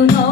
you know